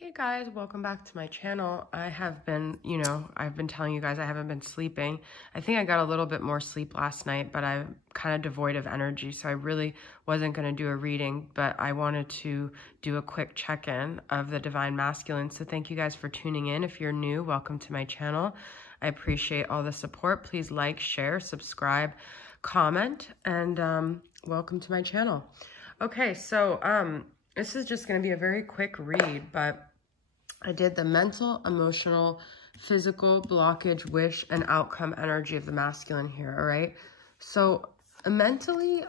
Hey guys, welcome back to my channel. I have been, I've been telling you guys I haven't been sleeping. I think I got a little bit more sleep last night, but I'm kind of devoid of energy, so I really wasn't going to do a reading, but I wanted to do a quick check-in of the Divine Masculine. So thank you guys for tuning in. If you're new, welcome to my channel. I appreciate all the support. Please like, share, subscribe, comment, and welcome to my channel. Okay, so this is just going to be a very quick read, but I did the mental, emotional, physical, blockage, wish, and outcome energy of the masculine here, all right? So mentally,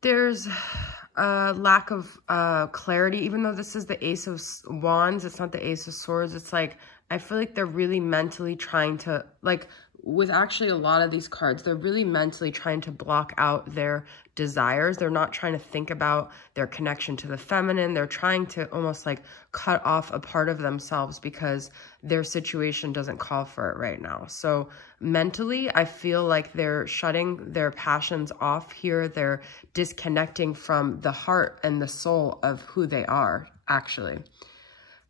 there's a lack of clarity. Even though this is the Ace of Wands, it's not the Ace of Swords. It's like, I feel like they're really mentally trying to, like, with actually a lot of these cards, they're really mentally trying to block out their desires. They're not trying to think about their connection to the feminine. They're trying to almost like cut off a part of themselves because their situation doesn't call for it right now. So mentally, I feel like they're shutting their passions off here. They're disconnecting from the heart and the soul of who they are, actually.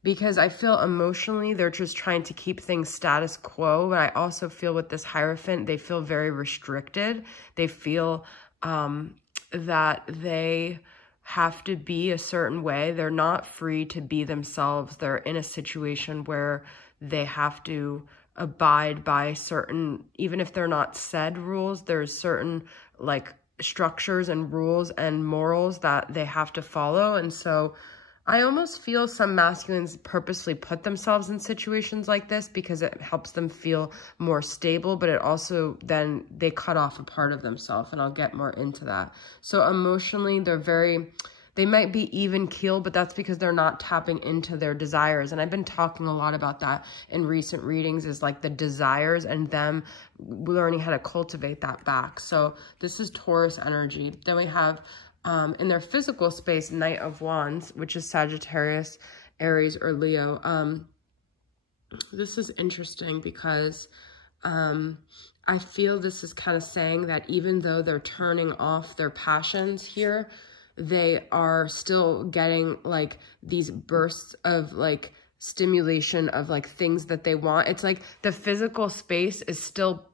Because I feel emotionally, they're just trying to keep things status quo. But I also feel with this Hierophant, they feel very restricted. They feel that they have to be a certain way. They're not free to be themselves. They're in a situation where they have to abide by certain, even if they're not said rules, there's certain like structures and rules and morals that they have to follow. And so I almost feel some masculines purposely put themselves in situations like this because it helps them feel more stable, but it also then they cut off a part of themselves, and I'll get more into that. So emotionally, they might be even keeled, but that's because they're not tapping into their desires. And I've been talking a lot about that in recent readings, is like the desires and them learning how to cultivate that back. So this is Taurus energy. Then we have in their physical space, Knight of Wands, which is Sagittarius, Aries, or Leo. This is interesting because I feel this is kind of saying that even though they're turning off their passions here, they are still getting like these bursts of like stimulation of like things that they want. It's like the physical space is still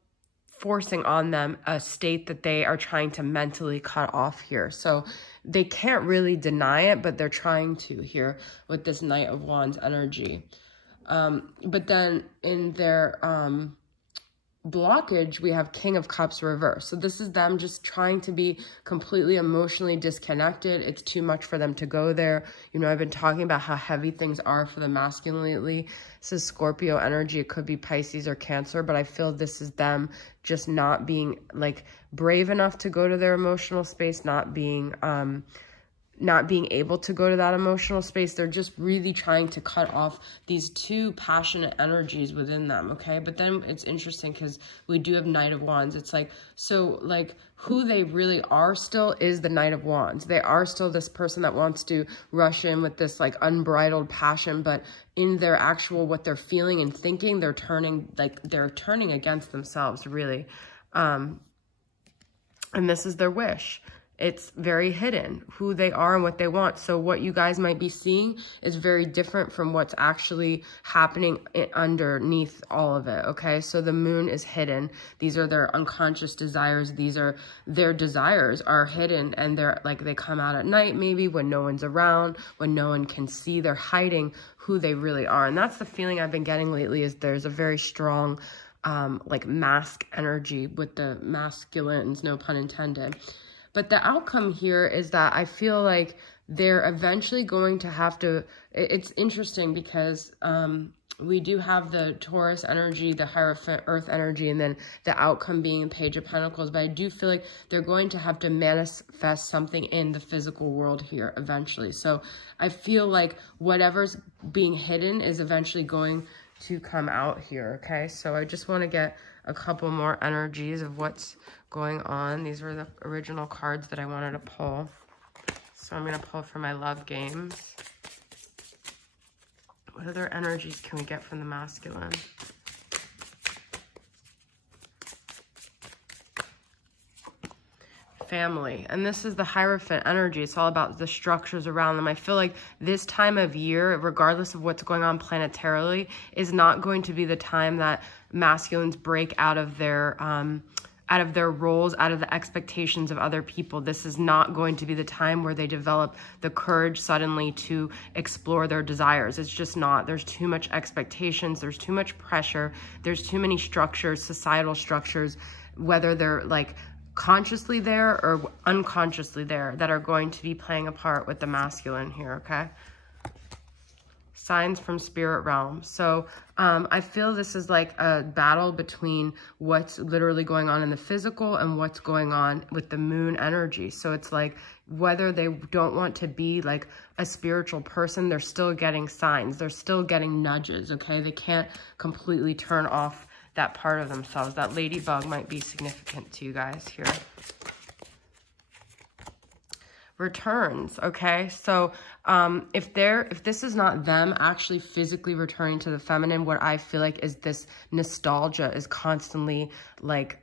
forcing on them a state that they are trying to mentally cut off here. So they can't really deny it, but they're trying to here with this Knight of Wands energy. But then in their blockage, we have King of Cups reverse. So this is them just trying to be completely emotionally disconnected. It's too much for them to go there. You know, I've been talking about how heavy things are for the masculine lately. This is Scorpio energy. It could be Pisces or Cancer, but I feel this is them just not being like brave enough to go to their emotional space, not being able to go to that emotional space. They're just really trying to cut off these two passionate energies within them, okay? But then it's interesting because we do have Knight of Wands. It's like, so like who they really are still is the Knight of Wands. They are still this person that wants to rush in with this like unbridled passion, but in their actual, what they're feeling and thinking, they're turning against themselves, really. And this is their wish. It's very hidden, who they are and what they want. So what you guys might be seeing is very different from what's actually happening underneath all of it, okay? So the moon is hidden. These are their unconscious desires. These are their desires are hidden, and they're like, they come out at night maybe when no one's around, when no one can see. They're hiding who they really are. And that's the feeling I've been getting lately, is there's a very strong like Masc energy with the masculines, no pun intended. But the outcome here is that I feel like they're eventually going to have to, it's interesting because we do have the Taurus energy, the Hierophant Earth energy, and then the outcome being Page of Pentacles. But I do feel like they're going to have to manifest something in the physical world here eventually. So I feel like whatever's being hidden is eventually going to come out here, okay? So I just want to get a couple more energies of what's going on. These were the original cards that I wanted to pull. So I'm going to pull for my love games. What other energies can we get from the masculine? family. And this is the Hierophant energy. It's all about the structures around them. I feel like this time of year, regardless of what's going on planetarily, is not going to be the time that masculines break out of their roles, out of the expectations of other people. This is not going to be the time where they develop the courage suddenly to explore their desires. It's just not. There's too much expectations. There's too much pressure. There's too many structures, societal structures, whether they're like consciously there or unconsciously there, that are going to be playing a part with the masculine here, okay? Signs from spirit realm. So I feel this is like a battle between what's literally going on in the physical and what's going on with the moon energy. So it's like whether they don't want to be like a spiritual person, they're still getting signs. They're still getting nudges, okay? They can't completely turn off that part of themselves. That ladybug might be significant to you guys here. Returns, okay? So if this is not them actually physically returning to the feminine, what I feel like is this nostalgia is constantly like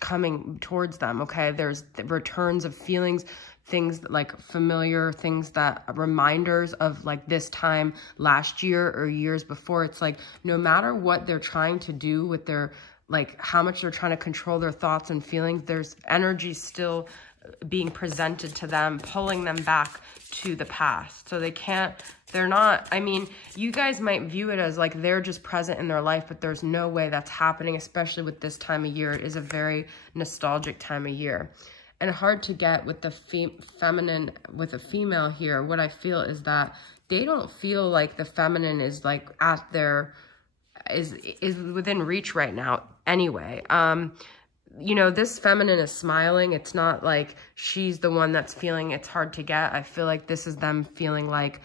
coming towards them, okay? There's the returns of feelings, things like familiar things, that reminders of like this time last year or years before. It's like no matter what they're trying to do with their, like how much they're trying to control their thoughts and feelings, there's energy still being presented to them, pulling them back to the past. So they're not, I mean, you guys might view it as like they're just present in their life, but there's no way that's happening, especially with this time of year. It is a very nostalgic time of year. And hard to get with the feminine, with a female here. What I feel is that they don't feel like the feminine is like at their, is within reach right now anyway. You know, this feminine is smiling. It's not like she's the one that's feeling it's hard to get. I feel like this is them feeling like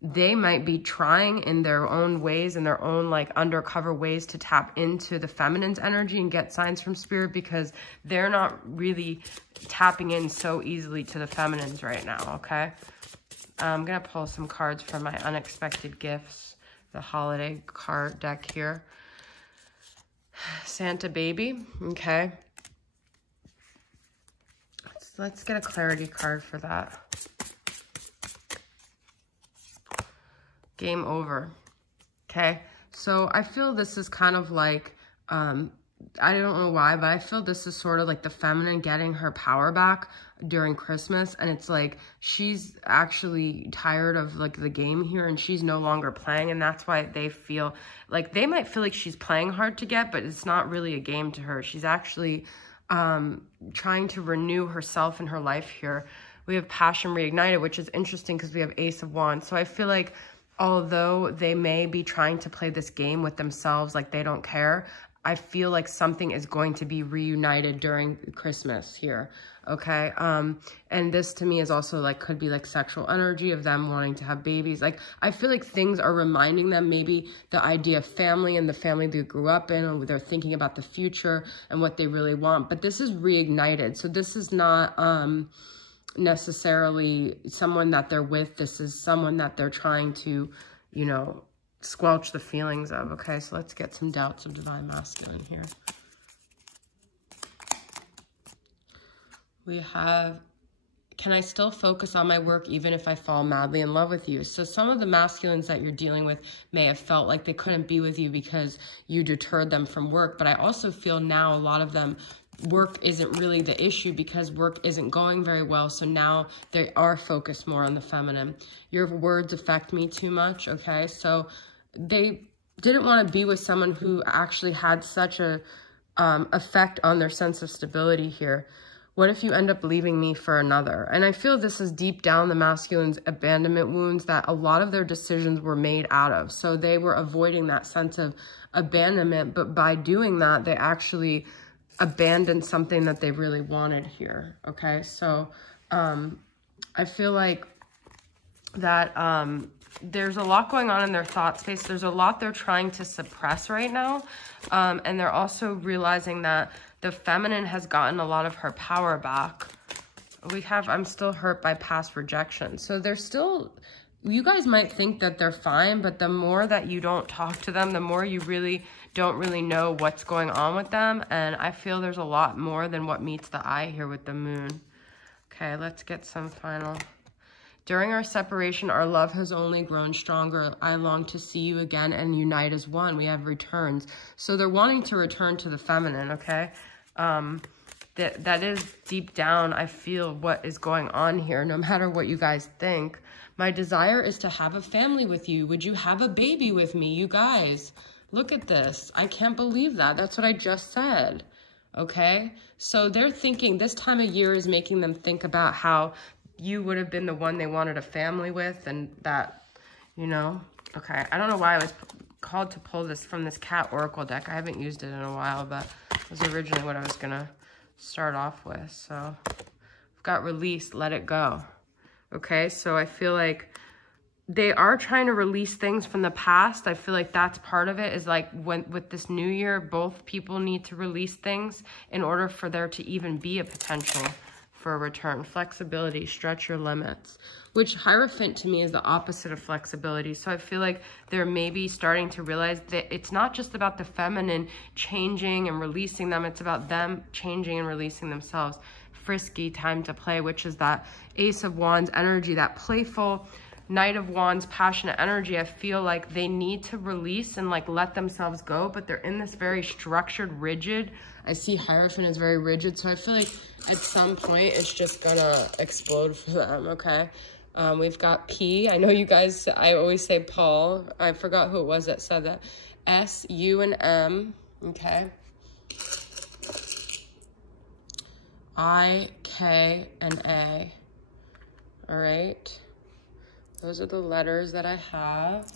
they might be trying in their own ways, in their own like undercover ways, to tap into the feminine's energy and get signs from spirit, because they're not really tapping in so easily to the feminines right now, okay? I'm going to pull some cards from my unexpected gifts, the holiday card deck here. Santa baby, okay? Let's get a clarity card for that. Game over. Okay, so I feel this is kind of like, I don't know why, but I feel this is sort of like the feminine getting her power back during Christmas. And it's like she's actually tired of like the game here, and she's no longer playing. And that's why they feel like they might feel like she's playing hard to get, but it's not really a game to her. She's actually trying to renew herself in her life here. We have passion reignited, which is interesting because we have Ace of Wands. So I feel like although they may be trying to play this game with themselves, like they don't care, I feel like something is going to be reunited during Christmas here, okay? And this to me is also like, could be like sexual energy of them wanting to have babies. Like, I feel like things are reminding them maybe the idea of family and the family they grew up in, and they're thinking about the future and what they really want. But this is reignited. So this is not necessarily someone that they're with. This is someone that they're trying to, you know, squelch the feelings of. Okay, so let's get some doubts of divine masculine here. We have, can I still focus on my work even if I fall madly in love with you? So some of the masculines that you're dealing with may have felt like they couldn't be with you because you deterred them from work. But I also feel now a lot of them, work isn't really the issue because work isn't going very well. So now they are focused more on the feminine. Your words affect me too much, okay? So they didn't want to be with someone who actually had such a effect on their sense of stability here. What if you end up leaving me for another? And I feel this is deep down the masculine's abandonment wounds that a lot of their decisions were made out of. So they were avoiding that sense of abandonment, but by doing that, they actually abandoned something that they really wanted here, okay? So I feel like that there's a lot going on in their thought space. There's a lot they're trying to suppress right now. And they're also realizing that the feminine has gotten a lot of her power back. We have, I'm still hurt by past rejection. So they're still you guys might think that they're fine, but the more that you don't talk to them, the more you really don't really know what's going on with them. And I feel there's a lot more than what meets the eye here with the moon. Okay, let's get some final. During our separation, our love has only grown stronger. I long to see you again and unite as one. We have returns. So they're wanting to return to the feminine, okay? That is deep down, I feel what is going on here, no matter what you guys think. My desire is to have a family with you. Would you have a baby with me, you guys? Look at this. I can't believe that. That's what I just said. Okay? So they're thinking this time of year is making them think about how you would have been the one they wanted a family with, and that, you know. Okay, I don't know why I was called to pull this from this cat oracle deck. I haven't used it in a while, but it was originally what I was gonna start off with. So I've got release, let it go. Okay, so I feel like they are trying to release things from the past. I feel like that's part of it, is like with this new year, both people need to release things in order for there to even be a potential for a return. Flexibility, stretch your limits, which Hierophant to me is the opposite of flexibility. So I feel like they're maybe starting to realize that it's not just about the feminine changing and releasing them, it's about them changing and releasing themselves. Frisky, time to play, which is that Ace of Wands energy, that playful Knight of Wands passionate energy. I feel like they need to release and like let themselves go, but they're in this very structured, rigid. I see Hierophant is very rigid, so I feel like at some point it's just gonna explode for them, okay? We've got P. I know you guys, I always say Paul. I forgot who it was that said that. S, U, and M, okay? I, K, and A. All right. Those are the letters that I have.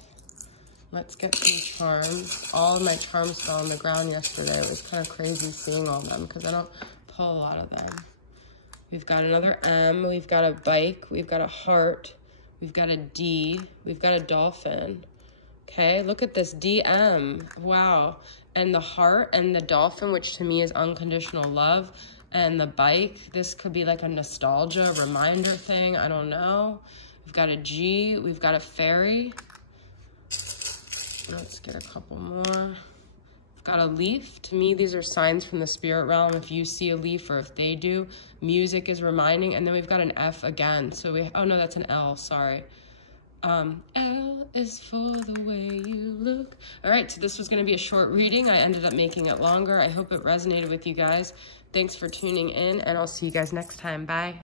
Let's get some charms. All of my charms fell on the ground yesterday. It was kind of crazy seeing all of them because I don't pull a lot of them. We've got another M. We've got a bike. We've got a heart. We've got a D. We've got a dolphin. Okay, look at this, DM. Wow. And the heart and the dolphin, which to me is unconditional love. And the bike, this could be like a nostalgia reminder thing. I don't know. We've got a G. We've got a fairy. Let's get a couple more. We've got a leaf. To me, these are signs from the spirit realm. If you see a leaf or if they do, music is reminding. And then we've got an F again. So we, oh no, that's an L, sorry. L is for the way you look. All right, so this was going to be a short reading. I ended up making it longer. I hope it resonated with you guys. Thanks for tuning in, and I'll see you guys next time. Bye.